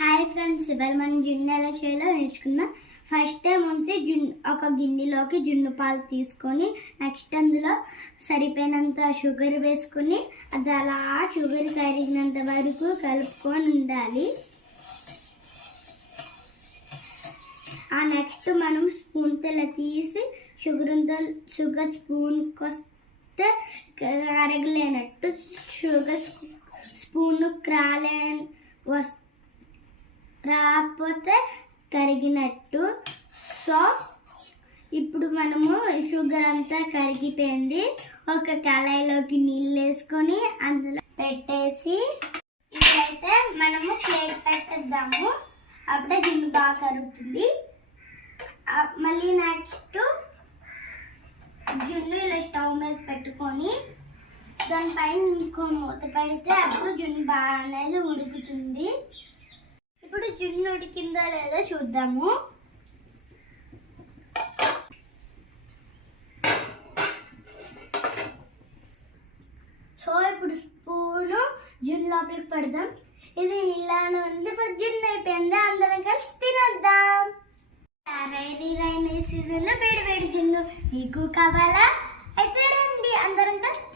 Hi friends, ఇవాళ మనం జున్ను ఎలా చేయాలో నేర్చుకుందాం. ఫస్ట్ టైం వచ్చి ఒక గిన్నెలోకి జున్ను పాలు తీసుకొని నెక్స్ట్ అందులో సరిపోయినంత షుగర్ వేసుకొని అది అలా షుగర్ కరిగినంత వరకు కలుపుకొని ఉండాలి. ఆ నెక్స్ట్ మనం స్పూన్తో ఇలా తీసి షుగర్ స్పూన్కి వస్తే కరగలేనట్టు, షుగర్ స్పూన్ రాకపోతే కరిగినట్టు. సో ఇప్పుడు మనము షుగర్ అంతా కరిగిపోయింది. ఒక కళాయిలోకి నీళ్ళు వేసుకొని అందులో పెట్టేసి ఇప్పుడైతే మనము ప్లేట్ పెట్టేద్దాము. అప్పుడే జున్ను బాగా కరుగుతుంది. మళ్ళీ నెక్స్ట్ జున్ను ఇలా స్టవ్ మీద పెట్టుకొని దానిపైన ఇంకో మూత పెడితే అప్పుడు జున్ను బాగా అనేది ఉడుకుతుంది. ఇప్పుడు జున్ను ఉడికిందో లేదో చూద్దాము. సో ఇప్పుడు స్పూను జున్ను లోపలికి పెడదాం. ఇది ఇలానే ఉంది. ఇప్పుడు జున్ను అయిపోయింది, అందరం కలిసి తినొద్దాం. రైనీ సీజన్లో వేడి వేడి జున్ను మీకు కావాలా? అయితే రండి, అందరం కలిసి